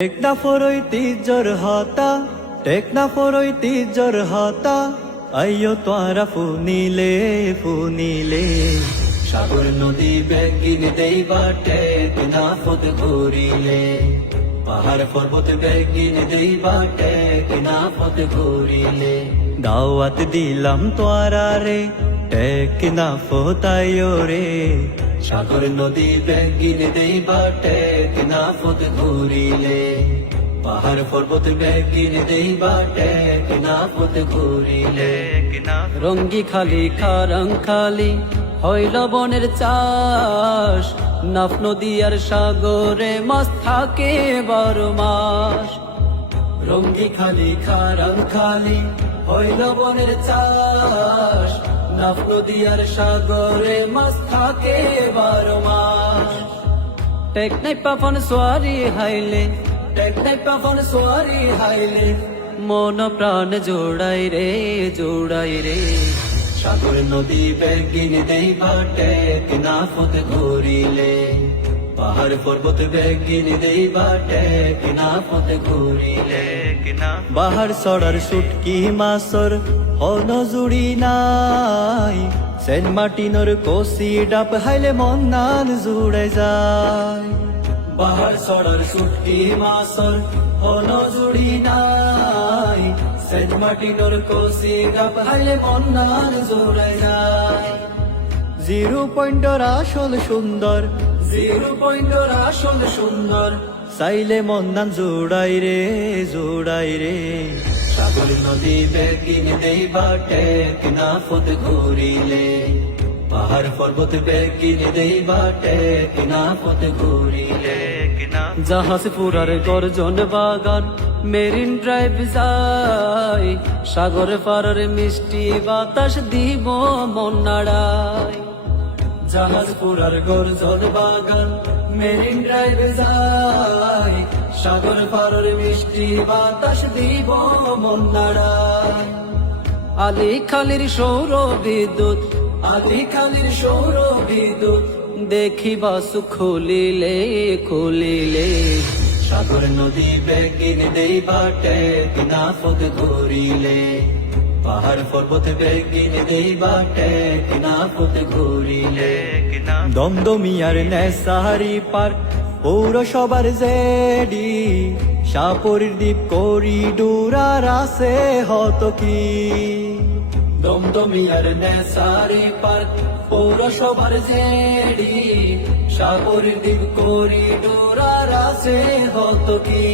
টেকনাফর হতা আইয়ো তোরা ফুনিলে ফুনিলে সাগর নদী বেগিন দেই বাটে টেকনাফত ঘুরিলে পাহাড় পর্বত বেগিন দেই বাটে টেকনাফত ঘুরিলে দাওয়াত দিলাম তোরা রে টেকনাফত আইয়ো রে সাগর নদী বেগিন দেই বাটে টেকনাফত ঘুরিলে পাহাড় পর্বত বেগিন দেই বাটে টেকনাফত ঘুরিলে রঙ্গি খালি খারাং খালি হইল বনের চাষ নাফ নদী আর সাগরে মাছ থাকে 12 মাস। রঙ্গি খালি খারাং খালি হইল বনের চাষ নাফ নদী আর সাগরে মাছ থাকে 12 মাস। টেকনাই পাফন সোয়ারি হাইলে টেকনাই পাফন সোয়ারি হাইলে মন প্রাণ জোড়াই রে জোড়াই রে সাগর নদী বেগিন দেই বাটে টেকনাফত ঘুরিলে পাহাড় পর্বত বেগিন দেই বাটে টেকনাফত ঘুরিলে বাহার সরার সুটকি মাছর হন জুড়ি নাই সেন্ট মার্টিনর কোসি ডাব হাইলে মন নান জুড়ে যায় বাহার সরার সুটকি মাছর হন জুড়ি নাই সেন্ট মার্টিনর কোসি ডাব হাইলে মন নান জুড়ে যায়। 0 পয়েন্টর আসল সুন্দর 0 পয়েন্টর আসল সুন্দর চাইলে মন নান জোড়াই রে জোড়াই রে সাগর নদী বেগিন দেই বাটে টেকনাফত ঘুরিলে পাহাড় পর্বত বেগিন দেই বাটে টেকনাফত ঘুরিলে জাহাজ পুরার গর্জন বাগান মেরিন ড্রাইভ যাই সাগর পারের মিষ্টি বাতাস দিব মন নাড়াই। জাহাজ পুরার গর্জন বাগান মেরিন ড্রাইভ যাই সাগর পারের মিষ্টি বাতাস দিব মন নাড়ায়। আলী খালির সৌর বিদ্যুৎ আলী খালির সৌর বিদ্যুৎ দেখিবা সুখ খুলিলে খুলিলে সাগর নদী বেগিন দেই বাটে টেকনাফত ঘুরিলে পাহাড় পর্বত বেগিন দেই বাটে টেকনাফত ঘুরিলে দমদমিয়ার নেসারি পার্ক পৌরসভার জেডি সাপুরের দ্বীপ করিডোর আর আছে হত কি দমদমিয়ার নেসারি পার্ক পৌরসভার জেডি সাপুরের দ্বীপ করিডোর আর আছে হত কি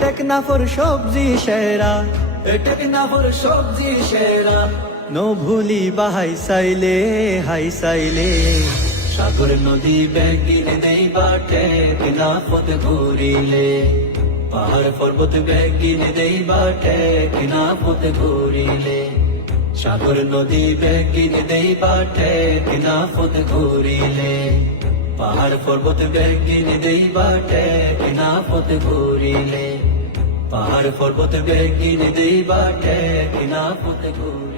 টেকনাফর সবজি সেরা টেকনাফর সবজি সেরা নো ভুলি বাহাই সাইলে হাই সাইলে সাগর নদী বেগিন দেই বাটে টেকনাফত ঘুরিলে পাহাড় পর্বত বেগিন দেই বাটে টেকনাফত ঘুরিলে সাগর নদী বেগিন দেই বাটে টেকনাফত ঘুরিলে পাহাড় পর্বত বেগিন দেই বাটে টেকনাফত ঘুরিলে পাহাড় পর্বত বেগিন দেই বাটে টেকনাফত ঘুরিলে।